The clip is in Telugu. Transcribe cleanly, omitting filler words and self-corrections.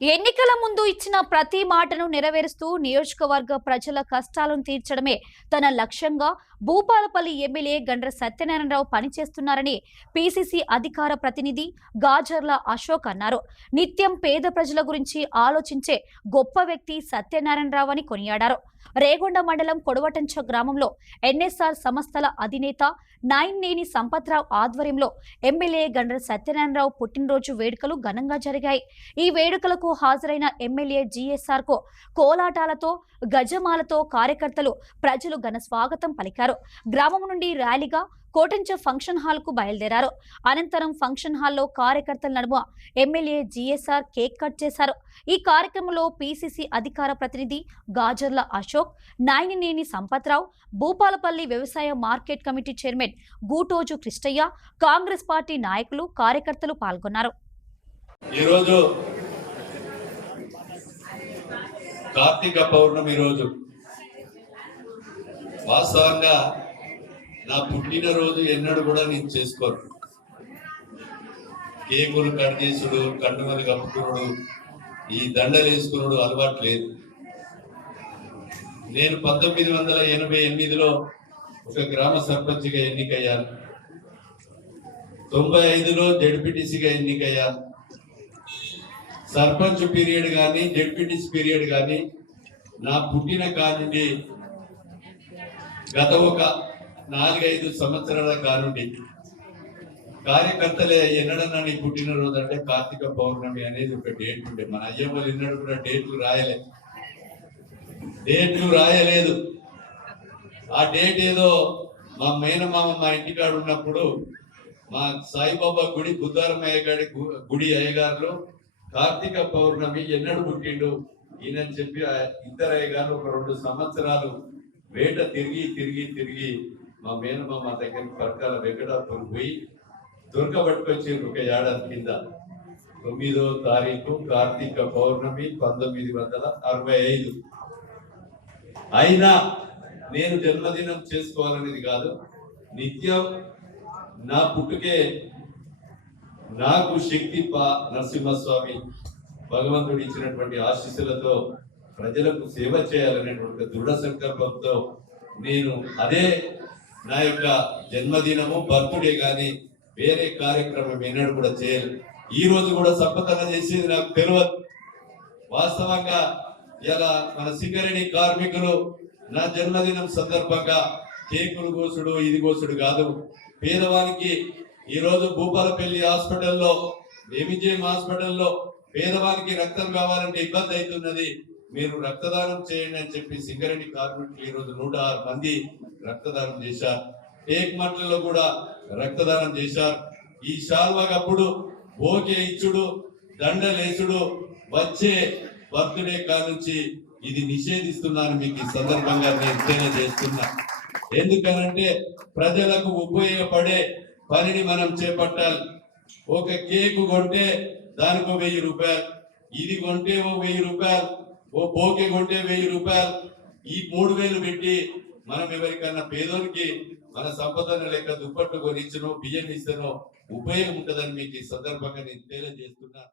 ఎన్నికల ముందు ఇచ్చిన ప్రతి మాటను నెరవేరుస్తూ నియోజకవర్గ ప్రజల కష్టాలను తీర్చడమే తన లక్ష్యంగా భూపాలపల్లి ఎమ్మెల్యే గండ్ర సత్యనారాయణరావు పనిచేస్తున్నారని పీసీసీ అధికార ప్రతినిధి గాజర్ల అశోక్ అన్నారు. నిత్యం పేద ప్రజల గురించి ఆలోచించే గొప్ప వ్యక్తి సత్యనారాయణరావు అని కొనియాడారు. రేగొండ మండలం కొడవటంచ గ్రామంలో ఎన్ఎస్ఆర్ సంస్థల అధినేత నాయన్నేని సంపత్రావు ఆధ్వర్యంలో ఎమ్మెల్యే గండ్ర సత్యనారాయణరావు పుట్టినరోజు వేడుకలు ఘనంగా జరిగాయి. ఈ వేడుకలకు హాజరైన ఎమ్మెల్యే జీఎస్ఆర్ కు కోలాటాలతో గజమాలతో కార్యకర్తలు ప్రజలు ఘన స్వాగతం పలికారు. గ్రామం నుండి ర్యాలీగా కోటంచ ఫంక్షన్ హాల్ కు బయలుదేరారు. అనంతరం ఫంక్షన్ హాల్లో కార్యకర్తల నడుమ ఎమ్మెల్యే జీఎస్ఆర్ కేక్ కట్ చేశారు. ఈ కార్యక్రమంలో పీసీసీ అధికార ప్రతినిధి గాజర్ల అశోక్, నాయనినేని సంపత్రావు, భూపాలపల్లి వ్యవసాయ market committee chairman Gutoju Krishnaiah, Congress party నాయకులు, కార్యకర్తలు పాల్గొన్నారు. ఈరోజు కార్తీక పౌర్ణమి రోజు వాస్తవంగా నా పుట్టినరోజు ఎన్నడూ కూడా నేను చేసుకోను. కేకులు కట్ చేసుడు, కండుమలు కప్పుకున్నాడు, ఈ దండలు వేసుకున్నాడు అలవాటు లేదు. నేను 1988లో ఒక గ్రామ సర్పంచ్గా ఎన్నికయ్యాను. 95లో జడ్పీటీసీగా ఎన్నికయ్యాను. సర్పంచ్ పీరియడ్ కానీ జడ్పీటీసీ పీరియడ్ కానీ నా పుట్టిన కానుండి గత ఒక 4-5 సంవత్సరాల కానుండి కార్యకర్తలే ఎన్నడన్నా నీ పుట్టినరోజు అంటే కార్తీక పౌర్ణమి అనేది ఒక డేట్ ఉండే. మన అయ్యమ్మలు ఎన్నడూ కూడా డేట్లు రాయలేదు. ఆ డేట్ ఏదో మా మేనమామ మా ఇంటికాడ ఉన్నప్పుడు మా సాయిబాబా గుడి బుద్ధారమయ్య గారి గుడి అయ్యగారులో కార్తీక పౌర్ణమి ఎన్నడు పుట్టిండు ఈయనని చెప్పి ఇద్దరు అయ్యగారు ఒక 2 సంవత్సరాలు వేట తిరిగి మా మేనమామ దగ్గర పరకాల వెంకటాపురం పోయి దొరకబట్టుకొచ్చి ఒక ఏడాది కింద 9వ తారీఖు కార్తీక పౌర్ణమి 1965. అయినా నేను జన్మదినం చేసుకోవాలనేది కాదు, నిత్యం నా పుట్టుకే నాకు శక్తి నరసింహస్వామి భగవంతుడు ఇచ్చినటువంటి ఆశీస్సులతో ప్రజలకు సేవ చేయాలనేటువంటి దృఢ సంకల్పంతో నేను అదే నా యొక్క జన్మదినము బర్త్డే కానీ వేరే కార్యక్రమం ఎన్నడూ కూడా చేయలేదు. ఈ రోజు కూడా సంపదన చేసేది నాకు తెలియదు. వాస్తవంగా ఇలా మన సింగరేణి కార్మికులు నా జన్మదినం సందర్భంగా కేకులు కోసుడు ఇది కోసుడు కాదు. పేదవానికి ఈరోజు భూపాలపల్లి హాస్పిటల్లో ఎంజేఎం హాస్పిటల్లో పేదవానికి రక్తం కావాలంటే ఇబ్బంది అవుతున్నది, మీరు రక్తదానం చేయండి అని చెప్పి సింగరేణి కార్మికులు ఈరోజు 106 మంది రక్తదానం చేశారు. టేక్మట్లలో కూడా రక్తదానం చేశారు. ఈ శాల్వాగప్పుడు ఓకే ఇచ్చుడు, దండలేసుడు వచ్చే బర్త్డే కానుంచి ఇది నిషేధిస్తున్నాను మీకు ఈ సందర్భంగా నేను తెలియజేస్తున్నా. ఎందుకనంటే ప్రజలకు ఉపయోగపడే పనిని మనం చేపట్టాలి. ఒక కేకు కొంటే దానికి 1000 రూపాయలు, ఇది కొంటే 1000 రూపాయలు, ఓ బోకే కొంటే 1000 రూపాయలు, ఈ 3000 పెట్టి మనం ఎవరికన్నా పేదోనికి మన సంపదన లెక్క దుప్పట్లు కొనిచ్చనో బియ్యం ఇస్తేనో ఉపయోగం ఉంటుందని మీకు ఈ సందర్భంగా నేను తెలియజేస్తున్నా.